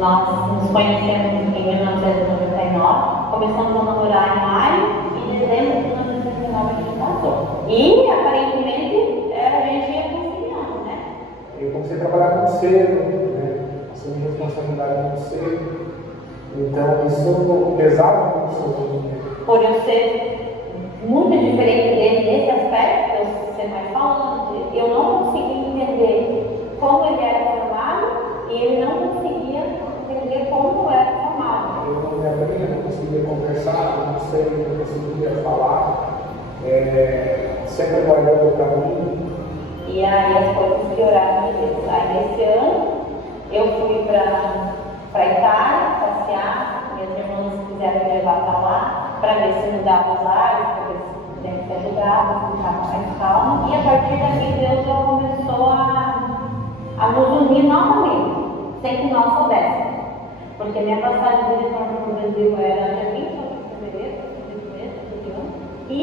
Nós nos conhecemos em 1999, começamos a namorar em maio e em dezembro de 1999 a gente casou. E aparentemente a gente ia conciliando, né? Eu comecei a trabalhar muito cedo, né? Assumi responsabilidade muito cedo. Então isso pesava muito sobre mim. Por eu ser muito diferente dele nesse aspecto, eu ser mais falante, eu não conseguia entender como ele era formado e ele não conseguia entender como eu era formado. Eu não me abria, não conseguia conversar, não sei, não conseguia falar, sempre guardando para mim. E aí as coisas pioraram. Aí esse ano eu fui para Itália passear, minhas irmãs quiseram me levar para lá para ver se mudava os ares, para ver se pudesse ser ajudado, ficava mais calma. E a partir daqui Deus já começou a nos unir novamente, sem que nós soubéssemos. Porque minha passagem de retorno para o Brasil era dia 28 de fevereiro desse ano. E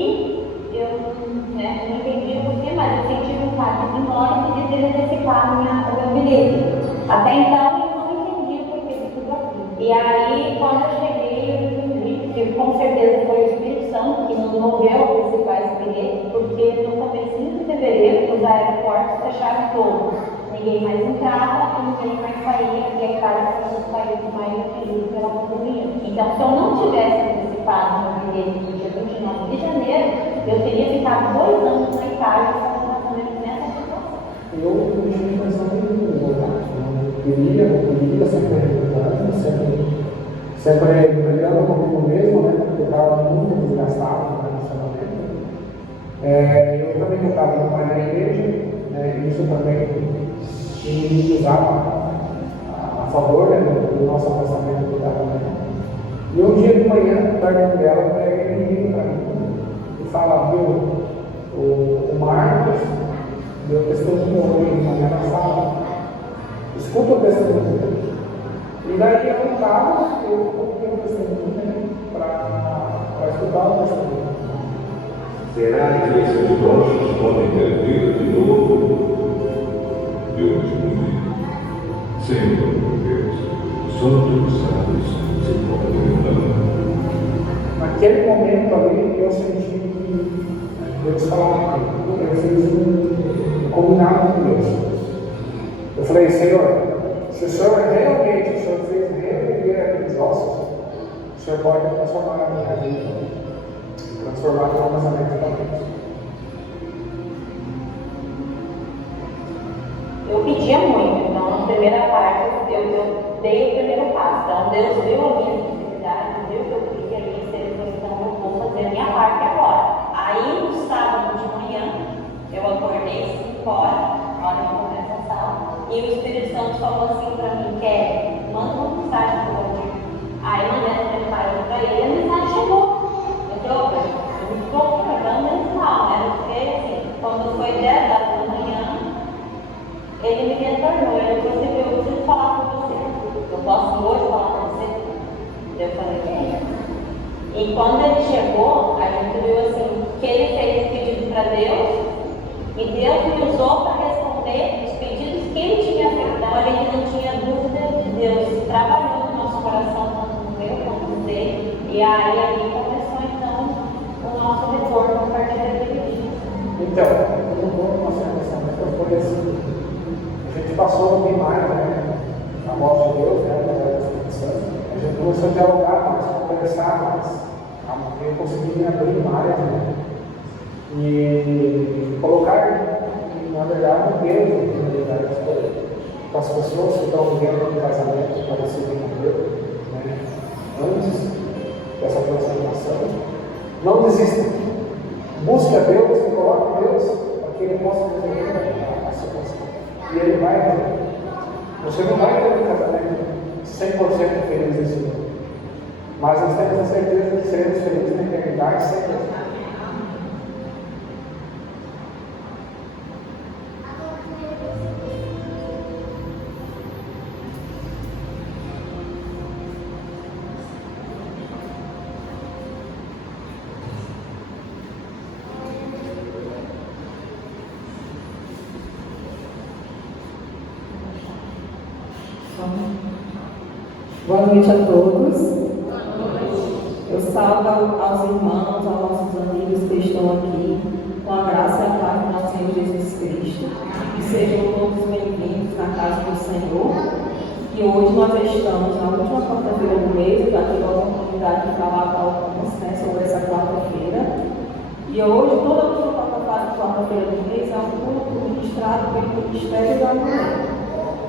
eu não entendi o porquê, mas eu senti vontade de ir embora e de ter antecipado o meu bilhete. Até então eu não entendi o porquê de tudo aquilo. E aí, quando eu cheguei, eu entendi que com certeza foi o Espírito Santo que nos moveu a antecipar esse bilhete, porque no comecinho de fevereiro os aeroportos fecharam todos. Ninguém mais entrava e ninguém mais saía, e a Itália foi um dos países mais atingidos pela pandemia. Então, se eu não tivesse antecipado meu bilhete no dia 29 de janeiro, eu teria ficado 2 anos na Itália fazendo tratamento nessa situação. Eu não tinha intenção nenhuma, não queria, sempre revoltando, sempre brigando comigo mesmo, né? Porque eu estava muito desgastado no relacionamento. Eu também estava indo mais na igreja, isso também me usava a favor, né, do nosso afastamento do casamento. E um dia de manhã, perto dela, ele liga para mim e fala: viu, o Marcos deu testemunho hoje de manhã na sala, escuta o testemunho dele. E daí eu estava, eu coloquei o testemunho para escutar o testemunho. Será que esses doces podem ter vida de novo? Eu respondi: Senhor meu Deus, só tu sabes se pode mudar. Naquele momento ali, eu senti que Deus falava comigo. Eu fiz um combinado com Deus. Eu falei: Senhor, se o Senhor realmente fez reviver aqueles ossos, o Senhor pode transformar a minha vida, transformar o meu casamento também. Eu pedia muito, então na primeira parte eu dei o primeiro passo. Então Deus viu a minha necessidade, viu que eu queria isso, ele falou: então eu vou fazer a minha parte agora. Aí no sábado de manhã eu acordei 5 horas, hora de começar essa sala, e o Espírito Santo falou assim para mim: Kelly, manda uma mensagem para o Valdir. Aí eu mandei essa mensagem para ele e a mensagem chegou. Eu me estou pegando mental, né? Porque assim, quando foi 10 horas da manhã, ele me retornou, ele falou assim: eu preciso falar com você. Eu posso hoje falar com você? Eu falei: E quando ele chegou, a gente viu assim, que ele fez pedido para Deus, e Deus me usou para responder os pedidos que ele tinha feito. Então a gente não tinha dúvida de Deus trabalhando no nosso coração, tanto no meu quanto no dele. E aí ali começou então o nosso retorno a partir daquele dia. Então, eu não vou com a relacionamento, foi assim. A gente passou demais, né? A voz de Deus, né? Através da Espírito Santo. A gente começou a dialogar mais, a conversar mais. Eu consegui me abrir mais, né? E colocar, na verdade, Deus na realidade das coisas. Para as pessoas que estão vivendo no casamento parecido com Deus, né? Antes dessa transformação, não desista. Busque a Deus e coloque Deus para que Ele possa resolver a situação. E Ele vai resolver. Você não vai ter um casamento 100% feliz nesse mundo. Mas nós temos a certeza que seremos felizes na eternidade sempre. Boa noite a todos. Eu salvo aos irmãos, aos nossos amigos que estão aqui, com a graça e a paz do nosso Senhor Jesus Cristo. Que sejam todos bem-vindos na casa do Senhor. E hoje nós estamos na última quarta-feira do mês, eu já tive a oportunidade de falar para alguns sobre essa quarta-feira. E hoje, toda a última quarta-feira do mês é um culto ministrado pelo Ministério da Mulher.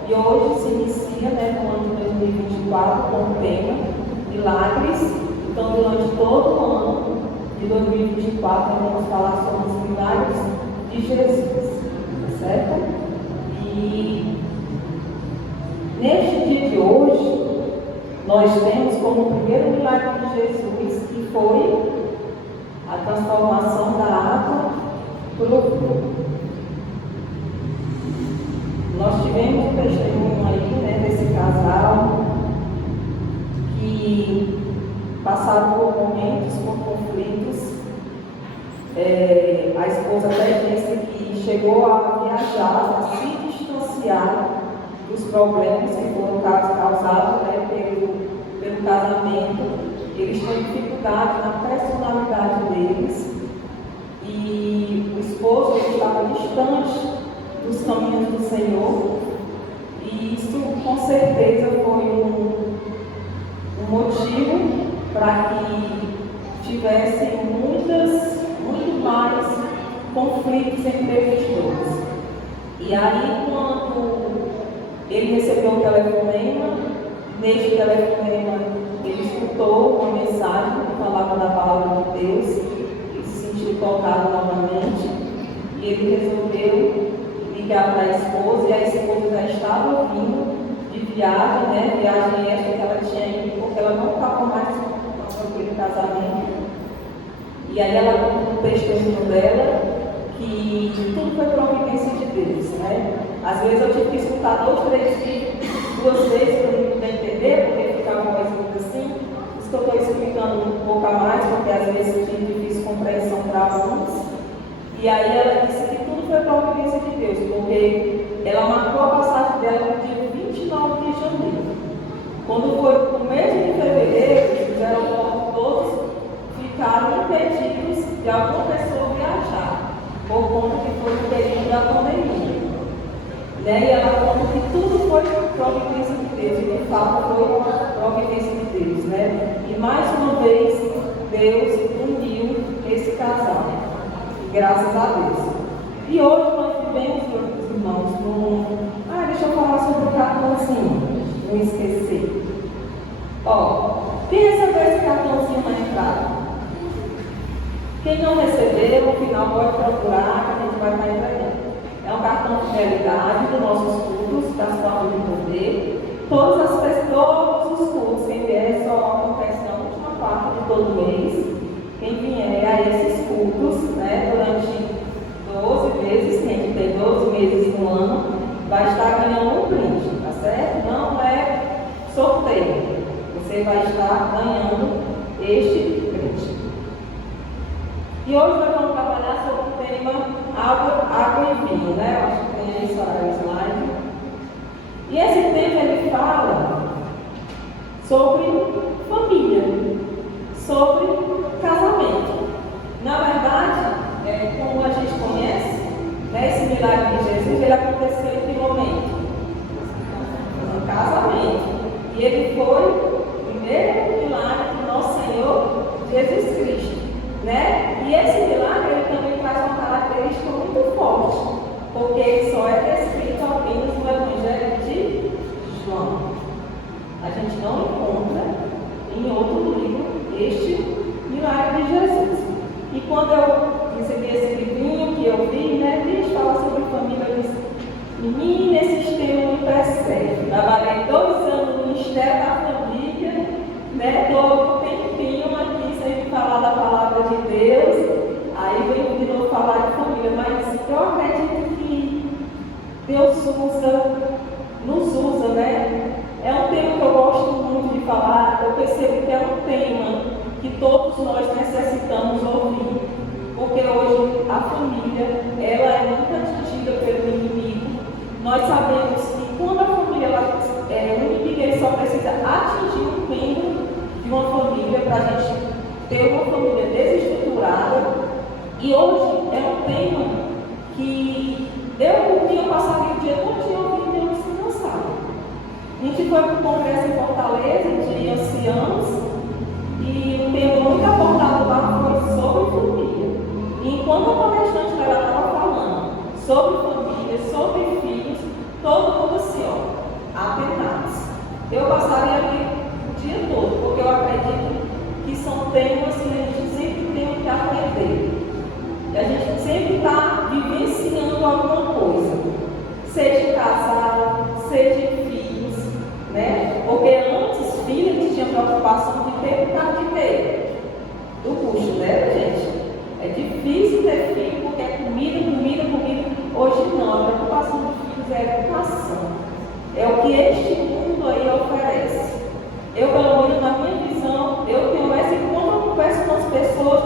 E hoje se inicia, no ano de 2024, com o tema Milagres. Então, durante todo o ano de 2024, nós vamos falar sobre os milagres de Jesus, certo? E neste dia de hoje, nós temos como primeiro milagre de Jesus, que foi a transformação da água para o vinho. Nós tivemos um testemunho aí, desse casal que passaram por momentos, por conflitos. A esposa até disse que chegou a viajar, a se distanciar dos problemas que foram causados pelo casamento. Eles têm dificuldade na personalidade deles e o esposo estava distante dos caminhos do Senhor, e isso com certeza foi um motivo para que tivessem muito mais conflitos entre eles dois. E aí, quando ele recebeu um telefonema, neste telefonema ele escutou uma mensagem que falava da palavra de Deus, ele se sentiu tocado novamente, e ele resolveu ligar para a esposa, e a esposa já estava vindo de viagem, viagem esta que ela tinha ido, porque ela não estava mais com aquele casamento. E aí ela contou no testemunho dela que tudo foi providência de Deus, Às vezes eu tive que escutar 2, 3 vídeos, 2 vezes para eu não entender, porque ficava uma coisa muito assim. Isso que eu estou explicando um pouco a mais, porque às vezes tinha difícil compreensão para alguns. E aí ela disse que tudo foi providência de Deus, porque ela marcou a passagem dela no dia 29 de janeiro. Quando foi no mês de fevereiro, os aeroportos todos ficaram impedidos de alguma pessoa viajar, por conta que foi o período da pandemia. E ela conta que tudo foi providência de Deus, e de fato foi providência de Deus, E mais uma vez, Deus uniu esse casal, graças a Deus. E hoje nós vivemos, meus irmãos, deixa eu falar sobre o cartãozinho, não esquecer. Quem recebeu esse cartãozinho na entrada? Quem não recebeu, no final pode procurar, que a gente vai estar entregando. É um cartão de fidelidade dos nossos cultos, das formas de poder. Todos os cultos, quem vier, só acontece na última parte de todo mês. Quem vier a esses cultos, durante 12 meses, quem tem 12 meses no ano, vai estar ganhando um brinde, tá certo? Não é sorteio. Você vai estar ganhando este brinde. E hoje nós vamos trabalhar sobre o tema água e vinho, Eu acho que tem aí o slide. E esse tema ele fala sobre família, sobre casamento. Na verdade, como a gente conhece, esse milagre de Jesus, ele aconteceu em que momento? No casamento. E ele foi o primeiro milagre do nosso Senhor Jesus Cristo. E esse milagre ele também traz uma característica muito forte, porque ele só é descrito apenas no Evangelho de João. A gente não encontra em outro livro este milagre de Jesus. E quando eu recebi esse livrinho que eu vi, a gente fala sobre família, eu disse, menina, esse sistema me persegue. Trabalhei 2 anos no Ministério da Família, estou um tempinho aqui sem falar da palavra de Deus, aí venho de novo falar de família, mas eu acredito que Deus nos usa, É um tema que eu gosto muito de falar, eu percebo que é um tema que todos nós necessitamos ouvir, porque hoje a família, ela é muito atingida pelo inimigo. Nós sabemos que quando a família, o inimigo ele só precisa atingir de uma família, para a gente ter uma família desestruturada. E hoje é um tema que eu passaria o dia todo ouvindo e eu não se cansava. A gente foi para o congresso em Fortaleza de anciãos e o tema muito abordado lá foi sobre família. E enquanto a palestrante estava falando sobre família, sobre filhos, todo mundo assim, ó, apenas. Eu passaria ali o dia todo, porque eu acredito que são temas que a gente sempre tem que aprender. E a gente sempre está vivenciando alguma coisa, seja casal, seja filhos, né? Porque antes, filhos, a gente tinha preocupação de ter por causa de quê? Do custo, né, gente? É difícil ter filho porque é comida. Hoje não, a preocupação dos filhos é a educação. É o que este mundo aí oferece. Eu, pelo menos na minha visão, eu tenho essa, e quando eu converso com as pessoas,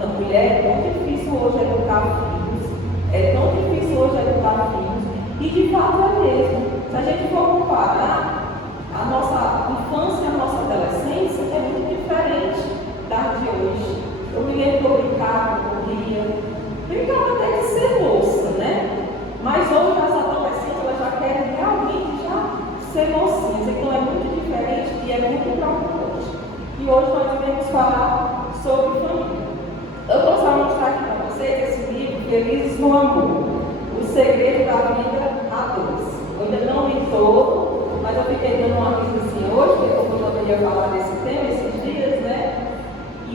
a mulher é tão difícil hoje educar filhos, é tão difícil hoje educar filhos, e de fato é mesmo. Se a gente for comparar, a nossa infância e a nossa adolescência é muito diferente da de hoje. Eu me lembro que eu brincava, brincava até de ser moça, né? Mas hoje as adolescentes elas já querem realmente já ser mocinhas, então é muito diferente e é muito preocupante. E hoje nós iremos falar sobre família. Eu gostaria de mostrar aqui para vocês esse livro, Felizes no Amor, O Segredo da Vida a Dois. Eu ainda não li todo, mas eu fiquei dando uma vista assim hoje, porque eu poderia falar desse tema esses dias, né? E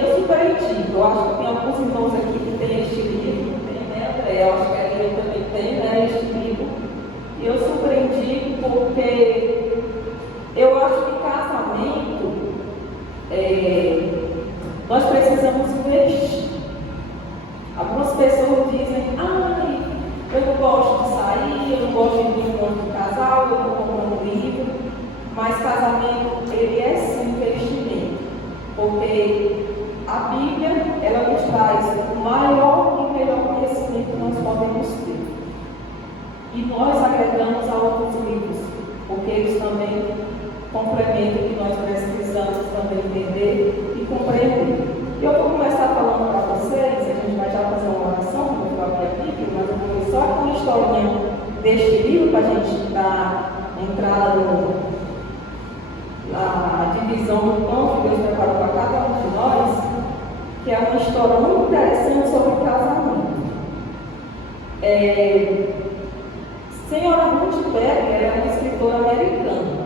eu super indico. Eu acho que tem alguns irmãos aqui que têm este livro, tem, né, André? Eu acho que a Lívia também tem, né, este livro. E eu super indico porque eu acho que casamento, nós precisamos investir. Algumas pessoas dizem, eu não gosto de sair, eu não gosto de ir em encontro de casal, eu não compro um livro, mas casamento, ele é sim investimento, porque a Bíblia, ela nos traz o maior e melhor conhecimento que nós podemos ter. E nós agregamos a outros livros, porque eles também complementam o que nós precisamos também entender e compreender. Eu vou começar falando para vocês, a gente vai já fazer uma oração, como eu falei aqui, mas eu vou só com uma historinha deste livro para a gente dar entrada na divisão do pão que Deus preparou para cada um de nós, que é uma história muito interessante sobre casamento. Senhora Ruth Berger é uma escritora americana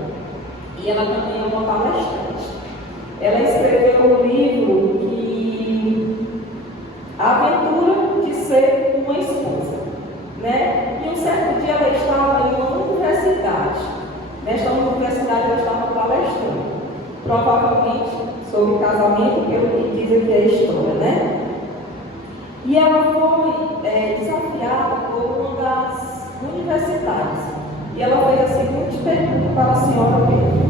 e ela também é uma palestrante. Ela escreveu um livro que A Aventura de Ser uma Esposa, né? E um certo dia ela estava em uma universidade. Nesta universidade ela estava palestrando, provavelmente sobre casamento, pelo que diz aqui a história, né? E ela foi desafiada por uma das universidades. E ela fez a seguinte pergunta para a senhora Pedro.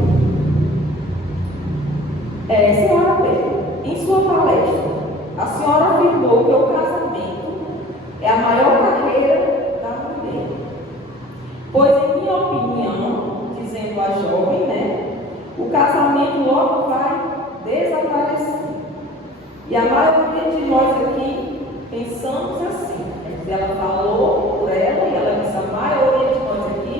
Senhora Pedro, em sua palestra, a senhora afirmou que o casamento é a maior carreira da mulher. Pois, em minha opinião, dizendo a jovem, né, o casamento logo vai desaparecer. E a maioria de nós aqui pensamos assim. Ela falou por ela e ela disse, a maioria de nós aqui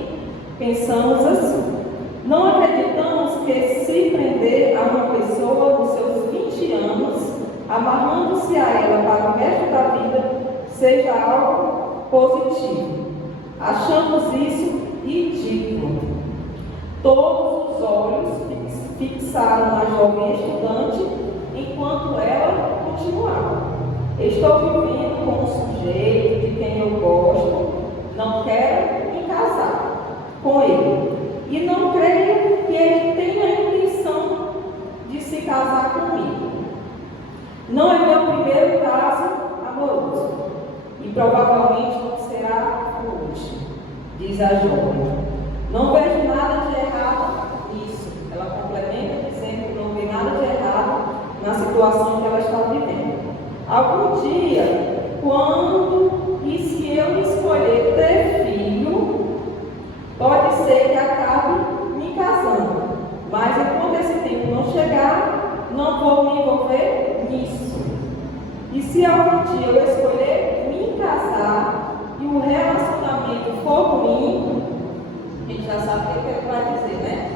pensamos assim. Não acreditamos que se prender a uma pessoa nos seus 20 anos, amarrando-se a ela para o resto da vida, seja algo positivo. Achamos isso ridículo. Todos os olhos fixaram na jovem estudante enquanto ela continuava. Estou vivendo com um sujeito de quem eu gosto, não quero me casar com ele. E não creio que ele tenha a intenção de se casar comigo. Não é meu primeiro caso amoroso e provavelmente não será o último, diz a jovem. Não vejo nada de errado nisso. Ela complementa dizendo que não vê nada de errado na situação que ela está vivendo. Algum dia, quando e se eu escolher ter filho, pode ser que acabe me casando, mas enquanto esse tempo não chegar, não vou me envolver nisso. E se algum dia eu escolher me casar e o relacionamento for ruim, a gente já sabe o que ele vai dizer, né?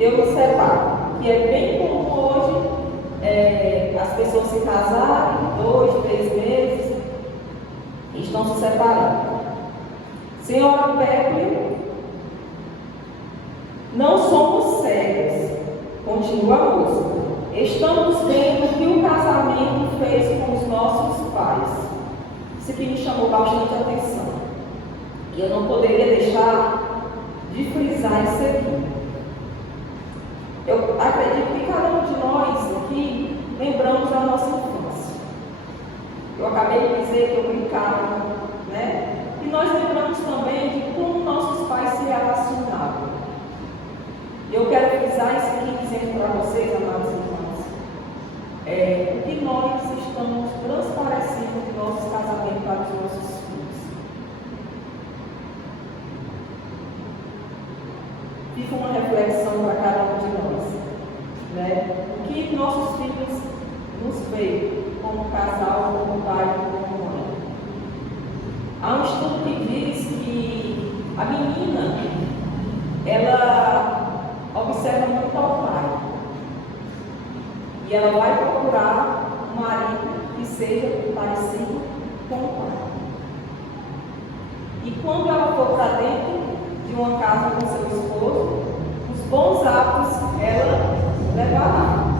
Eu me separo. Que é bem comum hoje as pessoas se casarem 2, 3 meses e estão se separando. Senhora Pepe, não somos cegos, continua a música. Estamos vendo o que o casamento fez com os nossos pais. Isso aqui me chamou bastante atenção. E eu não poderia deixar de frisar isso aqui. Eu acredito que cada um de nós aqui lembramos da nossa infância. Eu acabei de dizer que eu brincava, né? E nós lembramos também de como nossos pais se relacionavam. Eu quero frisar isso aqui dizendo para vocês, amados irmãos, o que nós estamos transparecendo de nosso casamento para os nossos filhos. Fica uma reflexão para cada um de nós, né? O que nossos filhos nos veem como casal, como pai, como mãe. Há um estudo que diz que a menina, ela observa muito ao pai. E ela vai procurar um marido que seja parecido com o pai. E quando ela for para dentro de uma casa com seu esposo, os bons hábitos ela levará.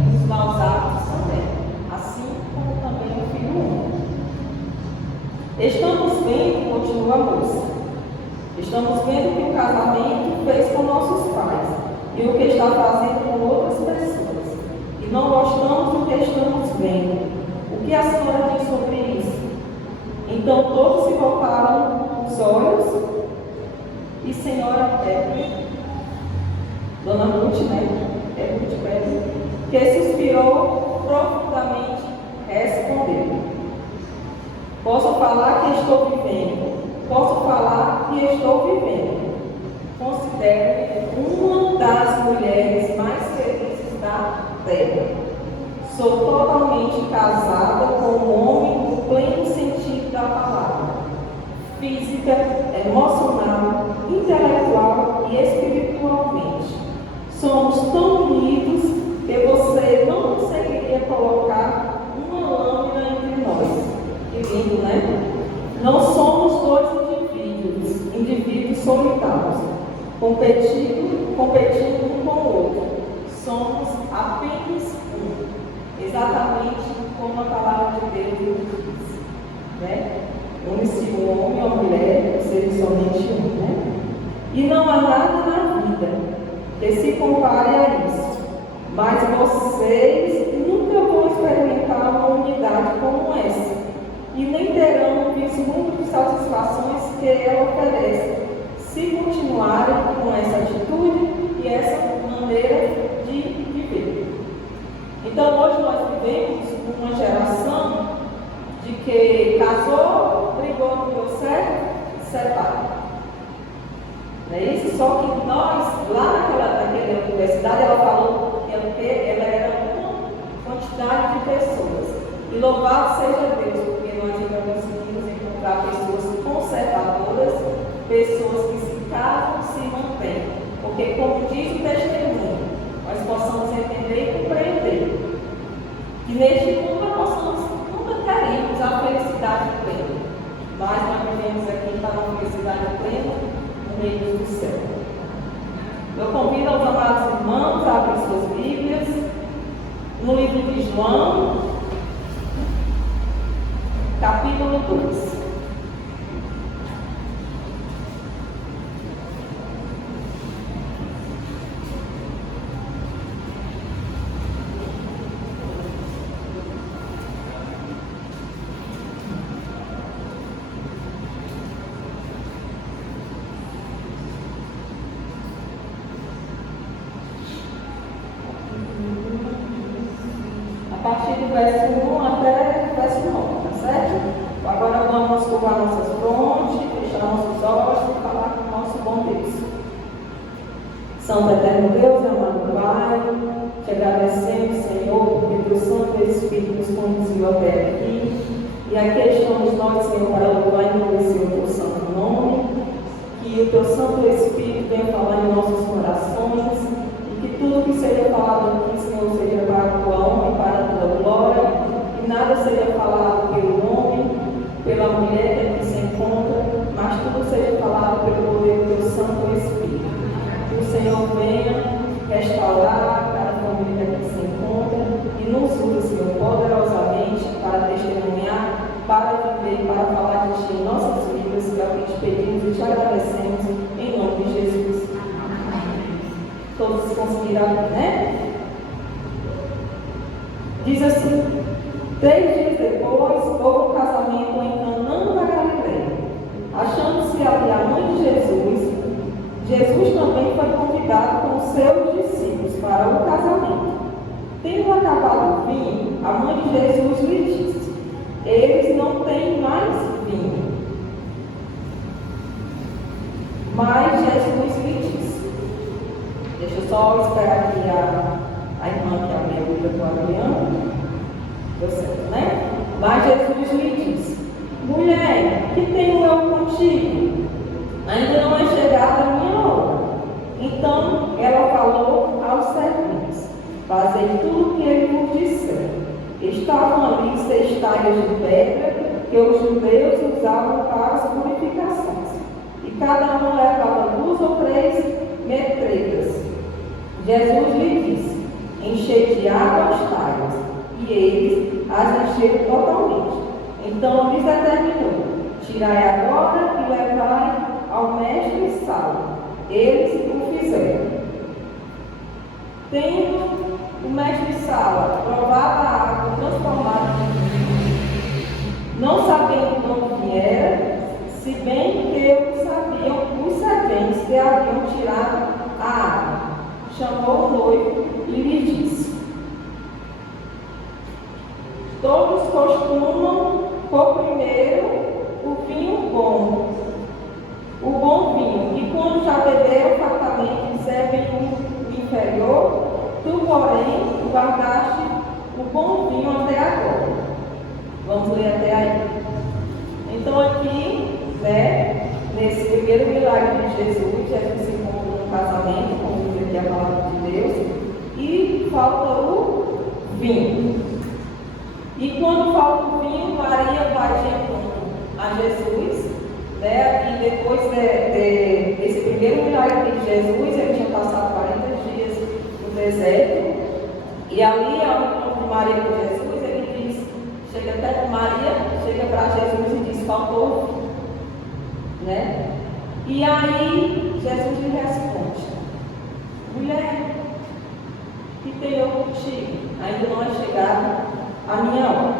E os maus hábitos também. Assim como também o filho único. Estamos vendo, continua a moça, estamos vendo o que o casamento fez com nossos pais e o que está fazendo com outras pessoas. E não gostamos do que estamos vendo. O que a senhora diz sobre isso? Então todos se voltaram os olhos e senhora Pepe, dona Ruth, né? É Ruth Pepe, que suspirou profundamente, respondeu: posso falar que estou vivendo, posso falar que estou vivendo. Considero uma das mulheres mais felizes da terra. Sou totalmente casada com um homem no pleno sentido da palavra. Física, emocional, intelectual e espiritualmente. Somos tão unidos que você não conseguiria colocar uma lâmina entre nós. Que lindo, né? Não somos dois indivíduos solitários, competindo um com o outro. Somos apenas um, exatamente como a palavra de Deus diz, né? Une-se um homem ou mulher, seja somente um, né? E não há nada na vida que se compare a isso, mas vocês nunca vão experimentar uma unidade como essa. E nem terão o vislumbre de satisfações que ela oferece, se continuarem com essa atitude e essa maneira de viver. Então, hoje nós vivemos uma geração de que casou, brigou, não deu certo, separa. Não é isso? Só que nós, lá naquela universidade, ela falou que ela era uma quantidade de pessoas. E louvado seja Deus, porque nós ainda conseguimos encontrar pessoas conservadoras, pessoas que se casam, se mantêm. Porque, como diz o testemunho, nós possamos entender e compreender que neste mundo nunca teremos a felicidade plena, mas nós vivemos aqui para uma felicidade plena no reino do céu. Eu convido aos amados irmãos a abrir suas Bíblias no livro de João, capítulo 2. A partir do verso 1 até o verso 9, tá certo? Agora vamos curvar nossas frontes, fechar nossos olhos e falar com o nosso bom Deus. Santo Eterno Deus, amado Pai, Te agradecemos, Senhor, porque teu Santo Espírito nos conduziu até aqui. E aqui estamos nós, Senhor, para louvar e engrandecer o teu santo nome. Que o teu Santo Espírito venha falar em nossos corações. E que tudo que seja falado aqui, Senhor, seja para a tua honra e para a tua glória. Que nada seja falado pelo homem, pela mulher que aqui se encontra, mas tudo seja falado pelo poder do teu Santo Espírito. Que o Senhor venha restaurar cada família que aqui se encontra e nos use, Senhor, poderosamente para testemunhar, para viver, para falar de Ti em nossas vidas, que é o que te pedimos e te agradecemos em nome de Jesus. Todos conseguiram, né? Diz assim: 3 dias depois, houve um casamento em Canaã da Galileia. Achando-se ali a mãe de Jesus, Jesus também foi convidado com seus discípulos para o casamento. Tendo acabado o vinho, a mãe de Jesus lhe disse: eles não têm mais vinho. Mas Jesus lhe disse: deixa eu só esperar aqui a irmã que abriu a Bíblia com a Adriana. Deu certo, né? Mas Jesus lhe disse: mulher, que tenho eu contigo? Ainda não é chegada a minha hora. Então ela falou aos serventes: fazei tudo o que ele vos disser. Estavam ali 6 talhas de pedra que os judeus usavam para as purificações, e cada um levava 2 ou 3 metretas. Jesus lhe disse: enchei de água as talhas, e eles as encheram totalmente. Então lhes determinou: tirai agora e levai ao mestre e sal. Eles o fizeram. Tendo o mestre Sala provado a água transformada em vinho, não sabendo de onde viera, se bem que o sabiam os serventes que haviam tirado a água, chamou o noivo e lhe disse: todos costumam pôr primeiro o vinho bom, o bom vinho, e quando já beberam fartamente servem o inferior. Tu, porém, guardaste o bom vinho até agora. Vamos ler até aí. Então aqui, né, nesse primeiro milagre de Jesus se encontra no casamento, como diz aqui a palavra de Deus, e falta o vinho. E quando falta o vinho, Maria vai de encontro a Jesus, né? E depois desse primeiro milagre de Jesus, ele tinha passado 40 dias no deserto, e ali ao encontro de Maria com Jesus, ele diz, chega até Maria, chega para Jesus e diz: faltou o vinho, né? E aí Jesus lhe responde: mulher, que tenho eu contigo? Ainda não é chegada a minha hora.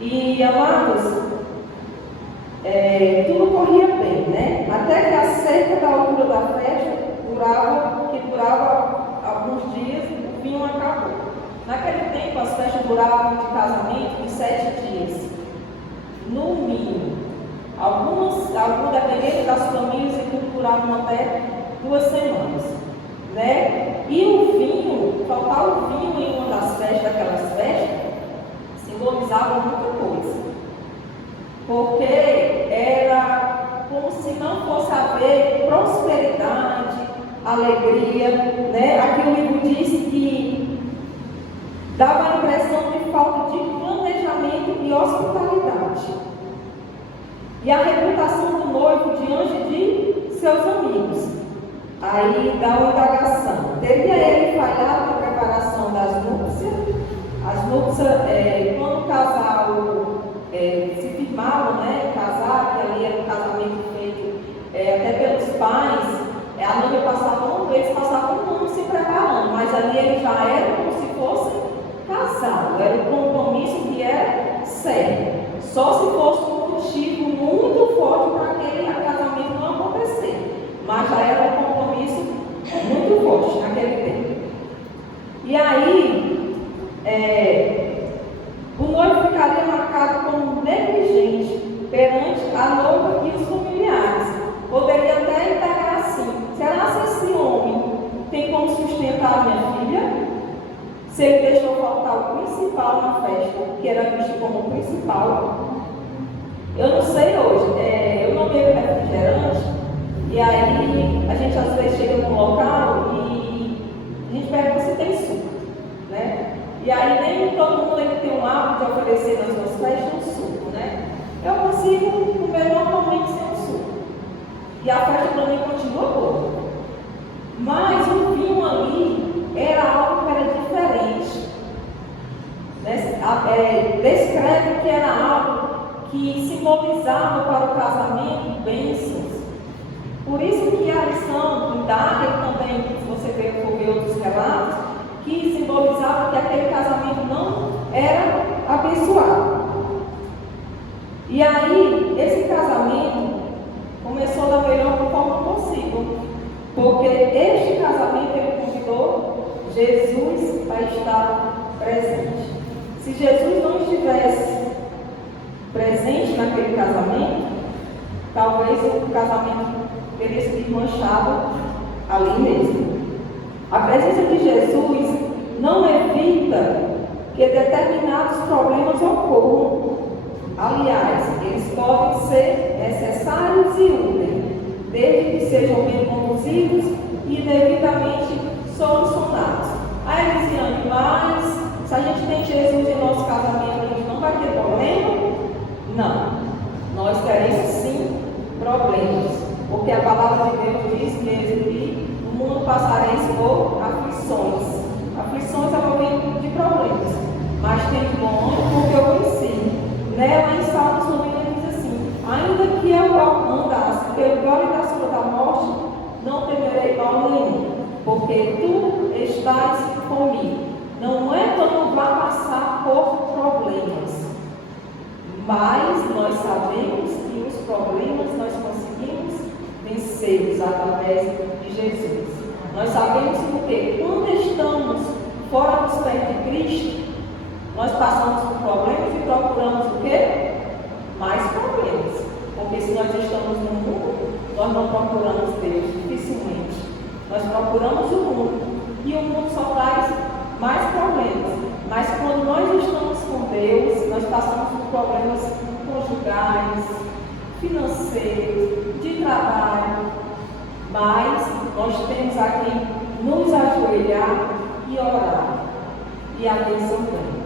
E amados, tudo corria bem, né? Até que a cerca da altura da festa durava alguns dias, o vinho acabou. Naquele tempo as festas duravam de casamento de 7 dias, no mínimo. Algumas dependendo das famílias, e tudo duravam até 2 semanas, né? E o vinho, faltar o vinho em uma das festas, daquelas festas, simbolizava muita coisa, porque era como se não fosse haver prosperidade, alegria, né? Aqui o livro diz que dava a impressão de falta de planejamento e hospitalidade, e a reputação do noivo diante de seus amigos. Aí dá uma indagação: teria ele falhado na preparação das núpcias? As núpcias, quando o casal se firmava, né, casar, que ali era um casamento feito até pelos pais, a noiva passava eles passavam um ano se preparando, mas ali ele já era como se fosse casado, era um compromisso que era sério. Só se fosse um motivo muito forte para aquele casamento não acontecer, mas já era um compromisso muito forte naquele tempo. E aí, o noivo ficaria marcado como negligente perante a noiva e os familiares. Poderia até indagar assim: será que esse homem tem como sustentar a minha filha? se ele deixou faltar o principal na festa, que era visto como o principal. Eu não sei hoje, eu não bebo refrigerante, e aí a gente às vezes chega num local e a gente pergunta se tem suco, né? E aí nem todo mundo tem que ter um hábito de oferecer nas suas festas um suco, né? Eu consigo comer normalmente sem um suco. E a festa para mim continua boa. Mas o vinho ali era algo que era diferente. Descreve que era algo que simbolizava para o casamento bênçãos. Por isso que a lição dá, ele também, se você ver outros relatos, que simbolizava que aquele casamento não era abençoado. E aí, esse casamento começou da melhor forma possível, porque este casamento ele convidou Jesus a estar presente. Se Jesus não estivesse presente naquele casamento, talvez o casamento teria sido manchado ali mesmo. A presença de Jesus não evita que determinados problemas ocorram. Aliás, eles podem ser necessários e úteis, desde que sejam bem conduzidos e devidamente solucionados. Aí, Elisiane, mas se a gente tem Jesus em nosso casamento, a gente não vai ter problema? Não. Nós teremos sim problemas, porque a palavra de Deus diz mesmo que no mundo passareis por aflições. Aflições é um momento de problemas, mas tem de bom ânimo porque eu venci. Nela em Salmos 90 diz assim: ainda que eu andasse pelo vale da sombra da morte, não temerei mal nenhum, porque tu estás comigo. Não é que eu não vá passar por problemas, mas nós sabemos que os problemas nós conseguimos vencê-los através de Jesus. Nós sabemos porque quando estamos fora dos pés de Cristo, nós passamos por problemas e procuramos o quê? Mais problemas. Porque se nós estamos no mundo, nós não procuramos Deus, dificilmente. Nós procuramos o mundo. E o mundo só traz mais problemas. Mas quando nós estamos com Deus, nós passamos por problemas conjugais, financeiros, de trabalho. Mas nós temos a quem nos ajoelhar e orar. E a bênção vem.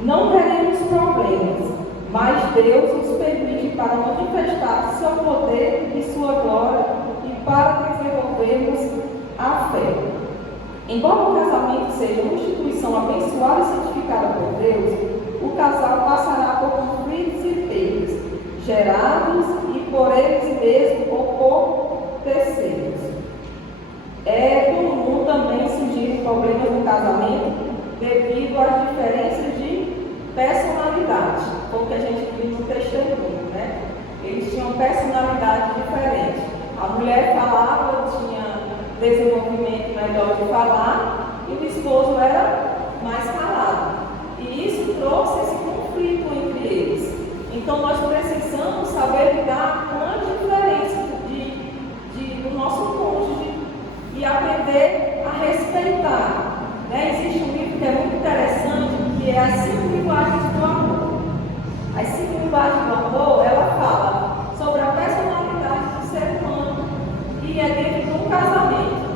Não teremos problemas, mas Deus nos permite para manifestar seu poder e sua glória e para desenvolvermos a fé. Embora o casamento seja uma instituição abençoada e santificada por Deus, o casal passará por conflitos e perdas, gerados e por eles mesmos ou por terceiros. É comum também surgirem problemas no casamento devido às diferenças de personalidade, como a gente viu no testemunho, né? Eles tinham personalidade diferente. A mulher falava, tinha desenvolvimento melhor de falar, e o esposo era mais calado. E isso trouxe esse conflito entre eles. Então nós precisamos saber lidar com a diferença do nosso cônjuge e aprender a respeitar. Existe um livro que é muito interessante, que é As 5 Linguagens do Amor. As 5 Linguagens do Amor, ela fala sobre a personalidade do ser humano e é dentro de um casamento.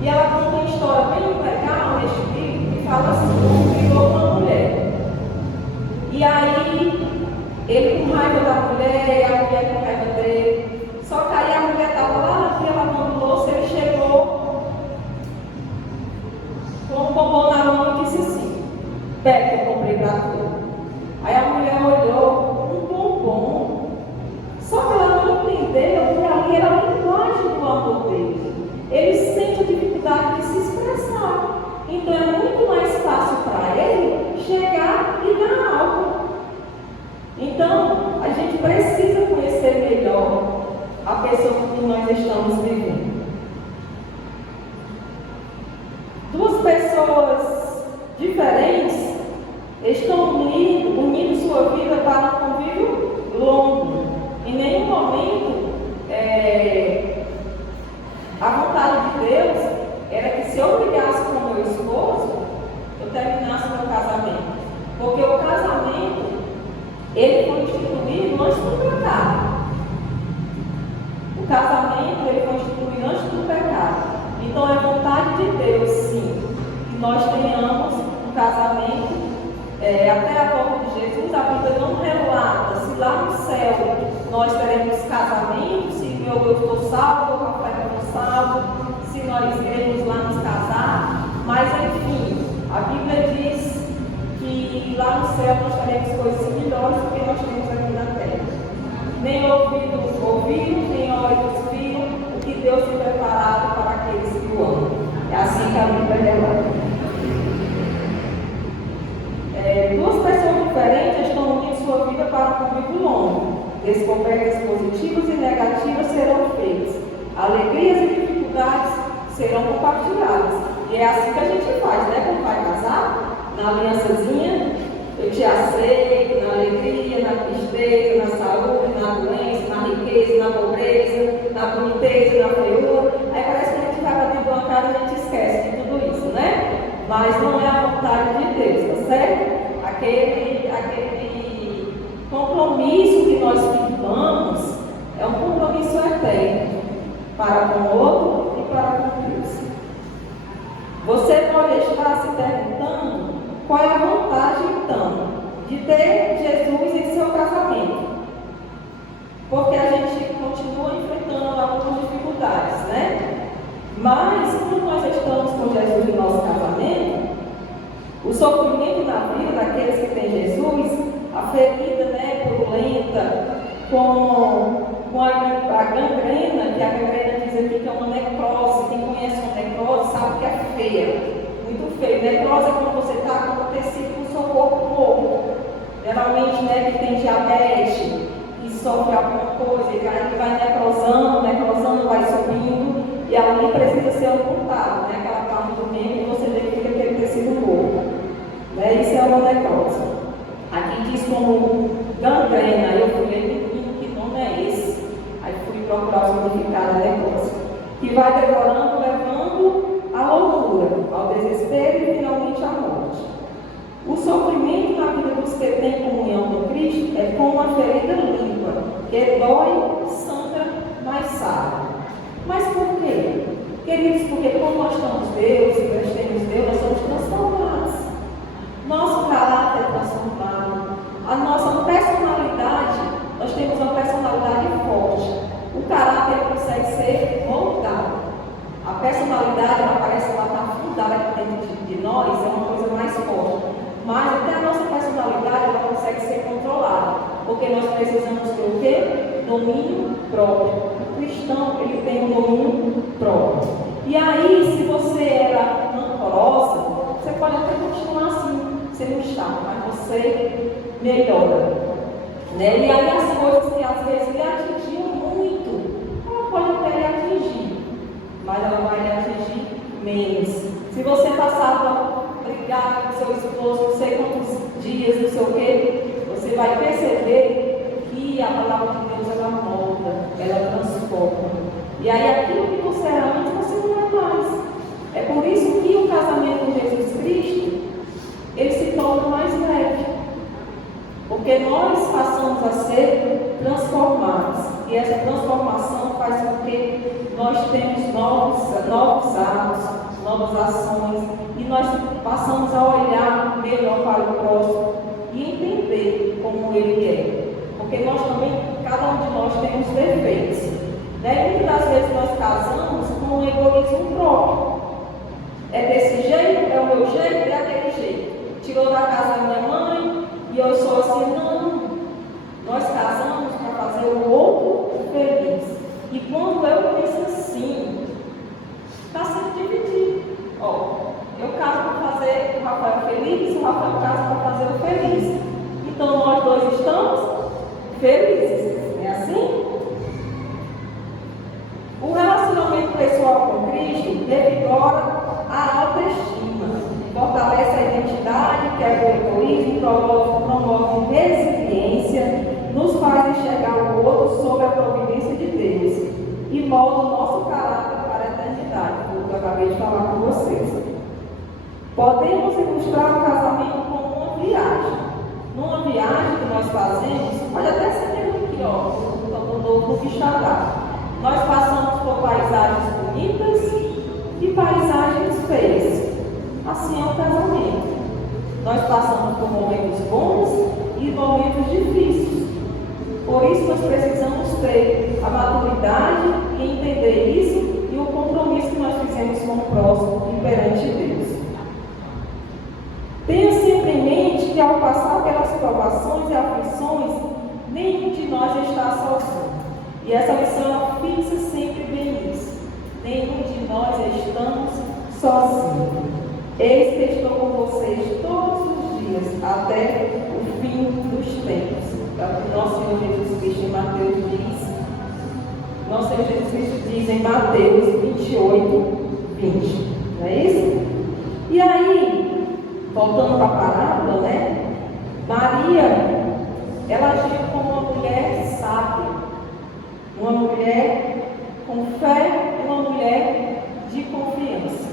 E ela conta uma história bem legal neste livro, que fala assim: como criou uma mulher. E aí, ele com raiva da mulher, e a mulher com raiva dele. Só que aí a mulher estava lá na fila lavando louça, ele chegou com um bombom na mão e disse assim: pega que eu comprei pra tu. Aí a mulher olhou, um bombom. Só que ela não entendeu que ali era a linguagem do amor dele. Ele sente a dificuldade de se expressar. Então é muito mais fácil para ele chegar e dar algo. Então a gente precisa conhecer melhor a pessoa com que nós estamos vivendo. Duas pessoas diferentes estão unindo sua vida para um convívio longo. Em nenhum momento a vontade foi instituído antes do pecado. O casamento ele foi instituído antes do pecado. Então é vontade de Deus, sim, que nós tenhamos um casamento até a volta de Jesus. A Bíblia não relata se lá no céu nós teremos casamento, se eu estou salvo, o Rafael está salvo, se nós iremos lá nos casar, mas enfim, a Bíblia diz que lá no céu nós teremos coisas melhores do que nós temos aqui na terra. Nem ouvidos ouviram, nem olhos viram o que Deus tem preparado para aqueles que o amam. É assim que a Bíblia relata. Duas pessoas diferentes estão unindo sua vida para um convívio longo. Descobertas positivas e negativas serão feitas. Alegrias e dificuldades serão compartilhadas. E é assim que a gente faz, né? Quando vai casar, na aliançazinha, eu te aceito, na alegria, na tristeza, na saúde, na doença, na riqueza, na pobreza, na boniteza, na feiura. Aí parece que a gente vai bater uma cara e a gente esquece de tudo isso, né? Mas não é a vontade de Deus, tá certo? Aquele compromisso que nós firmamos é um compromisso eterno para com o outro e para com Deus. Você pode estar se perguntando qual é a vantagem, então, de ter Jesus em seu casamento. Porque a gente continua enfrentando algumas dificuldades, né? Mas, quando nós estamos com Jesus no nosso casamento, o sofrimento na vida daqueles que têm Jesus, a ferida, né, purulenta, com a gangrena, que a gangrena diz aqui que é uma necrose. Quem conhece uma necrose sabe que é feia, muito feio. Necrose é quando você está com o tecido do seu corpo morto. Geralmente, né, que tem diabetes, que sofre alguma coisa, e aí vai necrosando, vai subindo. E ali precisa ser amputado, né? Aquela parte do membro, e você vê que fica aquele tecido morto. Né? Isso é uma necrose. Aqui diz como gangrena. Eu fui ler que nome é esse? Aí fui procurar o significado da necrose. Que vai devorando, levando à loucura, ao desespero e finalmente à morte. O sofrimento na vida dos que têm comunhão com Cristo é como uma ferida limpa, que dói, sangra, mas sabe. Mas por quê? Queridos, porque como nós estamos Deus, nós temos Deus, nós somos transformados. Nosso caráter é transformado. A nossa personalidade, nós temos uma personalidade forte. O caráter consegue ser moldado. A personalidade, ela parece que ela está fundada aqui dentro de nós, é uma coisa mais forte. Mas até a nossa personalidade, ela consegue ser controlada. Porque nós precisamos ter o quê? Domínio próprio. O cristão, ele tem um domínio próprio. E aí, se você era rancorosa, você pode até continuar assim, sendo chato, mas você melhora. Né? E aí as coisas que às vezes lhe atingiam muito, ela pode até lhe atingir, mas ela vai lhe atingir menos. Se você passava a brigar com seu esposo não sei quantos dias, não sei o quê, você vai perceber que a palavra de Deus ela molda, ela transforma. E aí aquilo que você era antes, você não é mais. É por isso que o casamento com Jesus Cristo, ele se torna mais leve. Porque nós passamos a ser transformados. E essa transformação faz com que nós tenhamos novos atos, novas ações. E nós passamos a olhar melhor para o próximo e entender como ele é. Porque nós também, cada um de nós temos defeitos. Né? E muitas das vezes nós casamos com um egoísmo próprio. É desse jeito, é o meu jeito, é aquele jeito. Tirou da casa da minha mãe e eu sou assim, não. Nós casamos para fazer o outro feliz. E quando eu penso assim, está sendo dividido. Eu caso para fazer o Rafael feliz, o Rafael casa para fazer o feliz. Então nós dois estamos felizes. É assim? O relacionamento pessoal com Cristo revigora a autoestima, fortalece a identidade, quebra o egoísmo, promove resiliência, nos faz enxergar o outro sob a providência de Deus e molda o nosso caráter para a eternidade, como eu acabei de falar com vocês. Podemos ilustrar o casamento como uma viagem. Numa viagem que nós fazemos, pode até ser mesmo aqui, ó, no Novo Quixadá. Nós passamos por paisagens bonitas e paisagens feias. Assim é o casamento. Nós passamos por momentos bons e momentos difíceis. Por isso nós precisamos ter a maturidade e entender isso e o compromisso que nós fizemos com o próximo e perante Deus. Tenha sempre em mente que ao passar pelas provações e aflições, nenhum de nós está sozinho. E essa lição fixa sempre bem isso. Nenhum de nós estamos sozinhos. Eis que estou com vocês todos os dias, até o fim dos tempos. É o que nosso Senhor Jesus Cristo em Mateus diz. Nosso Senhor Jesus Cristo diz em Mateus 28, 20. Não é isso? E aí, voltando para a parábola, né? Maria, ela agiu como uma mulher sábia, uma mulher com fé e uma mulher de confiança.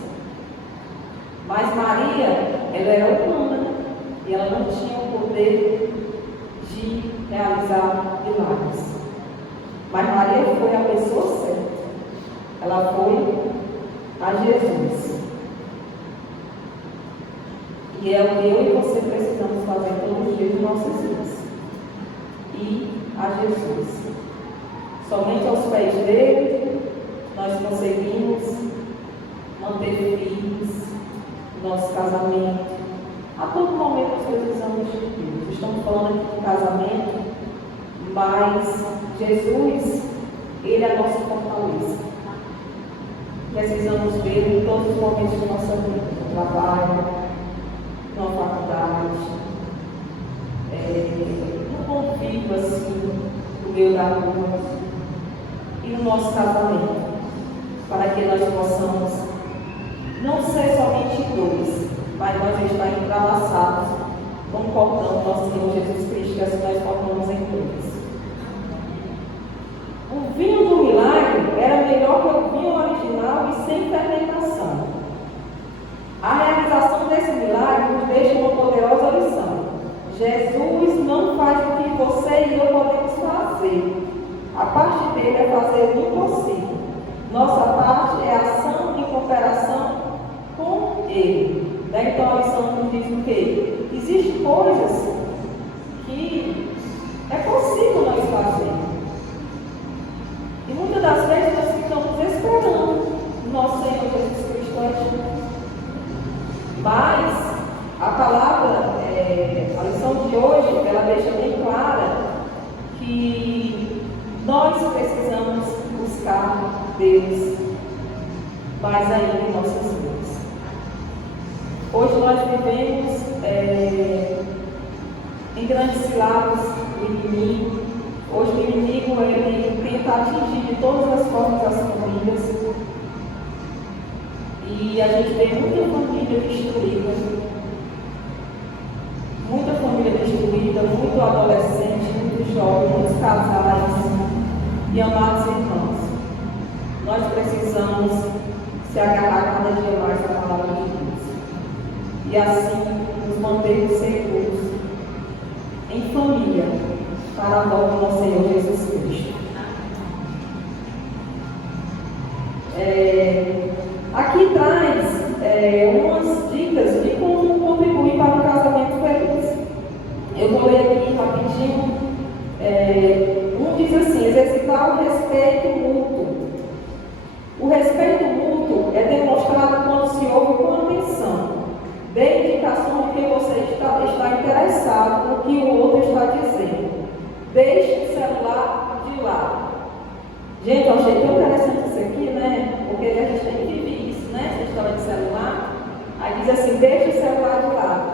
Mas Maria, ela era humana e ela não tinha o poder de realizar milagres. Mas Maria foi a pessoa certa. Ela foi a Jesus. E é o que eu e você precisamos fazer todos os dias de nossas vidas. E a Jesus. Somente aos pés dele nós conseguimos manter firmes nosso casamento. A todo momento nós precisamos de Deus. Estamos falando aqui de casamento, mas Jesus, Ele é a nossa fortaleza. Precisamos dele em todos os momentos de nossa vida, no trabalho, na faculdade, no convívio assim, no meio da rua e no nosso casamento, para que nós possamos não ser somente dois, mas nós estar entrelaçados com o cordão do nosso Senhor Jesus Cristo, que assim nós formamos em dois. O vinho do milagre era melhor que o vinho original e sem fermentação. A realização desse milagre nos deixa uma poderosa lição. Jesus não faz o que você e eu podemos fazer. A parte dele é fazer o impossível. Nossa parte é ação e cooperação com Ele. Então a lição nos diz o quê? Existem coisas que é possível nós fazermos. E muitas das vezes nós ficamos esperando o nosso Senhor Jesus Cristo agir. Mas a palavra, a lição de hoje, ela deixa bem clara que nós precisamos buscar Deus mais ainda em nossas vidas. Hoje nós vivemos em grandes ciladas do inimigo. Hoje o inimigo ele tenta atingir de todas as formas as famílias. E a gente vê muita família destruída, muito adolescente, muito jovem, muitos casais e amados irmãos. Nós precisamos se agarrar cada dia mais à palavra de Deus e assim nos mantermos seguros em família para a volta do nosso Senhor Jesus Cristo. Aqui traz umas dicas de como contribuir para um casamento feliz. Eu vou ler aqui rapidinho. Um diz assim: exercitar o respeito mútuo. O respeito mútuo é demonstrado quando se ouve com atenção, dê indicação de que você está interessado no que o outro está dizendo. Deixe o celular de lado. Gente, eu achei tão interessante isso aqui, né? Porque a gente tem que viver isso, né? Essa história de celular. Aí diz assim: deixe o celular de lado.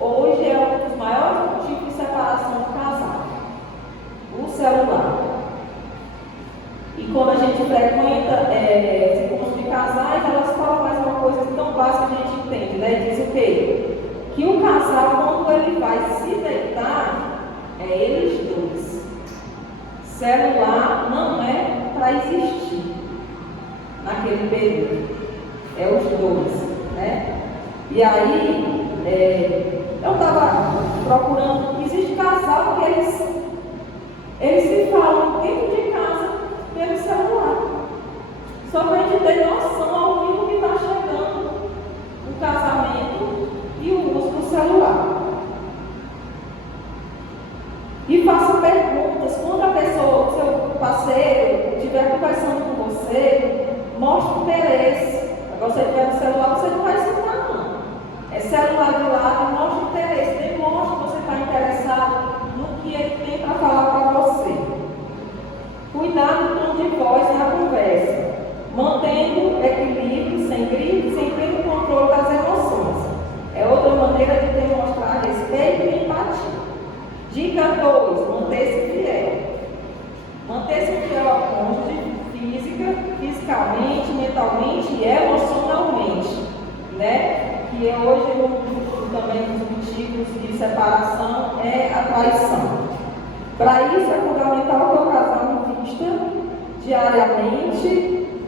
Hoje é um dos maiores motivos de separação do casal. O celular. E quando a gente frequenta encontros de casais, elas falam mais uma coisa tão básica que a gente entende, né? Diz o quê? Que o casal, quando ele vai se deitar, é eles dois. Celular não é para existir naquele período. É os dois, né? E aí, eu estava procurando, existe casal que eles se falam dentro de casa pelo celular. Só para a gente ter noção ao nível que está chegando o casamento e o uso do celular. E faça perguntas. Quando a pessoa, seu parceiro, estiver conversando com você, mostre interesse. Agora, se estiver no celular, você não vai sentar, não. É celular de lado, mostre interesse. Demonstre que você está interessado no que ele tem para falar para você. Cuidado do tom de voz na conversa, mantendo equilíbrio, sem grito, sempre o controle das emoções. É outra maneira de demonstrar respeito e empatia. Dica 2, manter-se fiel. Manter-se fiel ao cônjuge, fisicamente, mentalmente e emocionalmente, né? Que hoje também um dos motivos de separação é a traição. Para isso é fundamental que o casal invista diariamente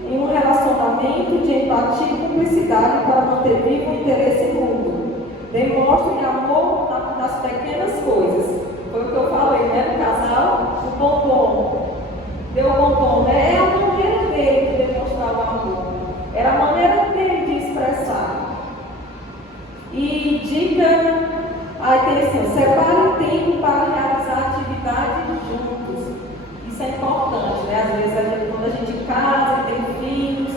em um relacionamento de empatia e cumplicidade para manter vivo o interesse mútuo. Demonstrem amor nas pequenas coisas. Foi o que eu falei, né? No casal, o bombom. Deu o bombom, né? É a maneira dele de demonstrar o amor. Era a maneira dele de expressar. E dica, atenção, separe tempo para realizar atividades juntos. Isso é importante, né? Às vezes, quando a gente casa, tem filhos,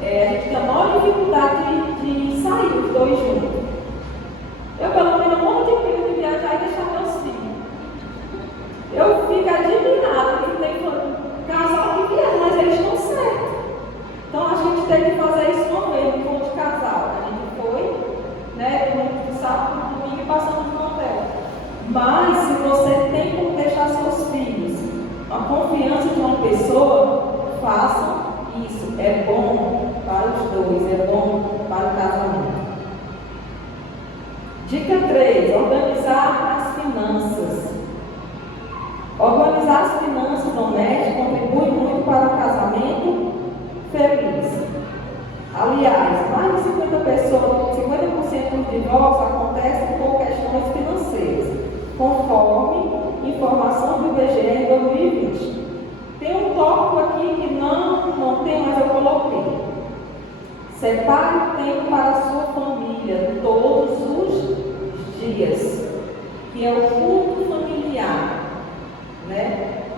a gente tem a maior dificuldade de sair os dois juntos. Eu, pelo menos, morro de medo de viajar e deixar meus filhos. Eu fico admirada que tem casal que viaja, mas eles estão certos. Então, a gente tem que fazer isso uma vez, no ponto de casal. A gente foi, né, no sábado, no domingo e passamos no hotel. Mas, se você tem como deixar seus filhos a confiança de uma pessoa, façam isso. É bom para os dois, é bom para o casamento. Dica 3, organizar as finanças. Organizar as finanças domésticas contribui muito para o casamento feliz. Aliás, mais de 50% dos divórcios acontecem por questões financeiras, conforme informação do IBGE em 2020. Tem um tópico aqui que não tem, mas eu coloquei. Separe o tempo para a sua família todos os dias, que é o culto familiar. Né?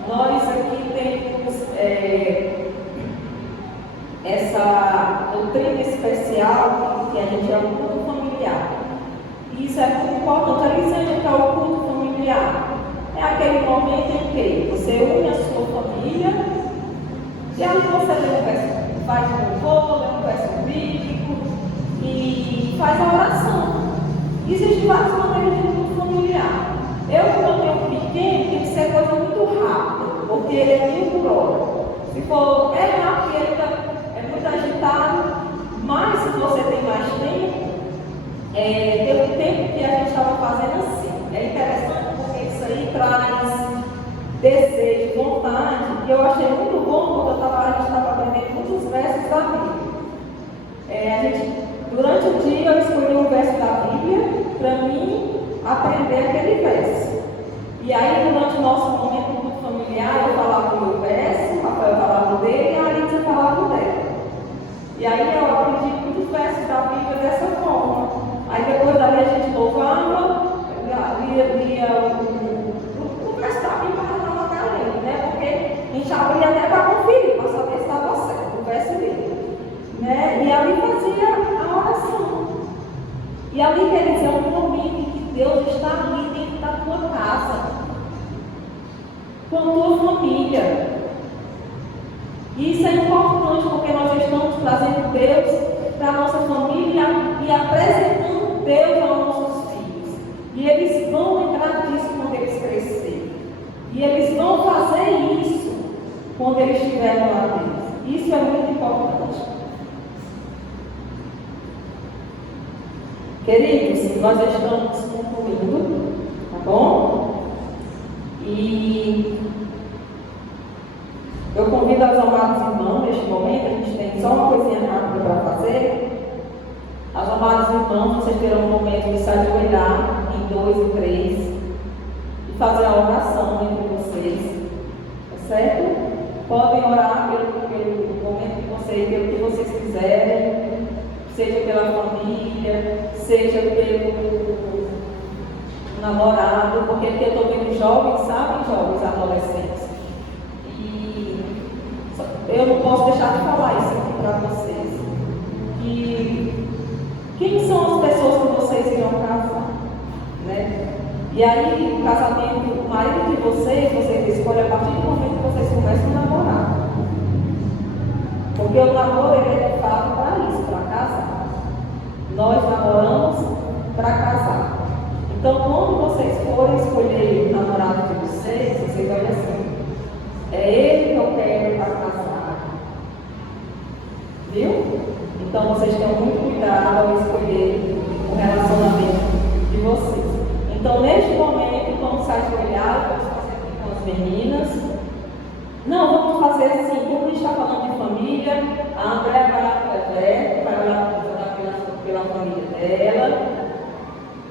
Nós aqui temos essa doutrina especial que a gente é o culto familiar. Isso é muito importante. A lição que é o culto familiar é aquele momento em que você une a sua família e aí você faz um louvor, lê um verso bíblico e faz a oração. Existem várias maneiras de culto familiar. Eu, quando tenho um pequeno, tem que ser coisa muito rápida, porque ele é 1000 por hora. Se for rápido, ele é muito agitado, mas se você tem mais tempo, teve um tempo que a gente estava fazendo assim. É interessante porque isso aí traz desejo, vontade, e eu achei muito bom porque a gente estava aprendendo muitos versos da Bíblia. Durante o dia eu escolhi um verso da Bíblia para mim aprender aquele verso. E aí, durante o nosso momento muito familiar, eu falava o meu verso, o Rafael falava o dele e a Alicia falava o dela. E aí eu aprendi muitos versos da Bíblia dessa forma. Aí depois dali a gente louvava, lia o verso da Bíblia para não ficar lendo, né? Porque a gente abria até para conferir, para saber se estava certo o verso dele. Né? E ali fazia a oração. E ali quer dizer um momento que Deus está ali dentro da tua casa, com a tua família. E isso é importante porque nós estamos trazendo Deus para a nossa família e apresentando Deus aos nossos filhos. E eles vão entrar nisso quando eles crescerem. E eles vão fazer isso quando eles estiverem lá dentro. Isso é muito importante. Queridos, nós estamos concluindo, tá bom? E eu convido aos amados irmãos, neste momento, a gente tem só uma coisinha rápida para fazer. Aos amados irmãos, vocês terão um momento de se ajoelhar em 2 e 3 e fazer a oração entre vocês, tá certo? Podem orar pelo momento que vocês, pelo que vocês quiserem, seja pela família, seja pelo namorado, porque aqui eu estou vendo jovens, sabem, jovens adolescentes. E eu não posso deixar de falar isso aqui para vocês. E quem são as pessoas que vocês irão casar? Né? E aí, o casamento, o marido de vocês escolhem a partir do momento que vocês começam a namorar. Porque o namoro ele é feito para isso, para casar. Nós namoramos para casar. Então, quando vocês forem escolher o namorado de vocês olham assim, é ele que eu quero para casar. Viu? Então, vocês tenham muito cuidado ao escolher o relacionamento de vocês. Então, neste momento, vamos se ajoelhar, vamos fazer aqui com as meninas. Não, vamos fazer assim, como a gente está falando de família, a Andréa vai lá para o Beto, vai lá pela família dela.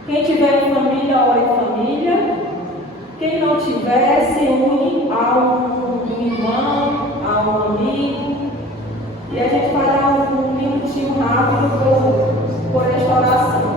Quem tiver em família, ora em família. Quem não tiver, se une a um irmão, a um amigo. E a gente vai dar um minutinho rápido por esta oração.